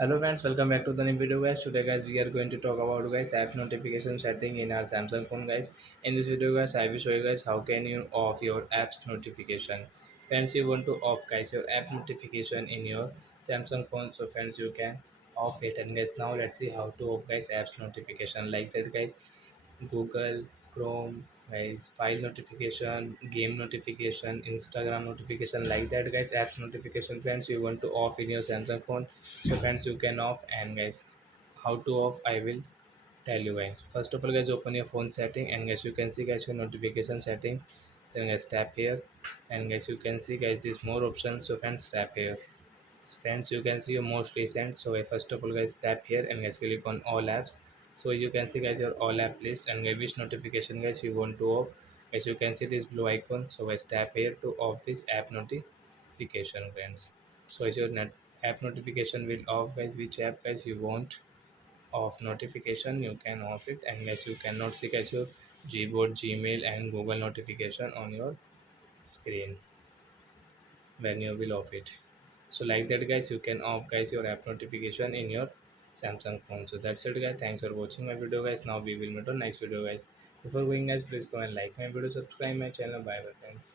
Hello friends, welcome back to the new video guys. Today guys we are going to talk about guys app notification setting in our Samsung phone guys. In this video guys I will show you guys how can you off your apps notification. Friends, you want to off guys your app notification in your Samsung phone, so friends you can off it. And guys now let's see how to off guys apps notification like that guys. Google, Chrome, guys, file notification, game notification, Instagram notification, like that, guys. Apps notification, friends. You want to off in your Samsung phone, so friends, you can off. And guys, how to off? I will tell you guys. First of all, guys, open your phone setting, and guys, you can see guys your notification setting. Then guys, tap here, and guys, you can see guys there's more options. So friends, tap here. Friends, you can see your most recent. So first of all guys, tap here and guys click on all apps. So you can see guys your all app list, and guys which notification guys you want to off. Guys, you can see this blue icon, so guys tap here to off this app notification, friends. So is your net app notification will off guys. Which app guys you want off notification, you can off it. And guys you cannot see guys your Gboard, Gmail and Google notification on your screen when you will off it. So like that guys, you can off guys your app notification in your Samsung phone. So that's it guys, thanks for watching my video guys. Now we will meet on next video guys. Before going guys, please go and like my video, subscribe my channel. Bye bye friends.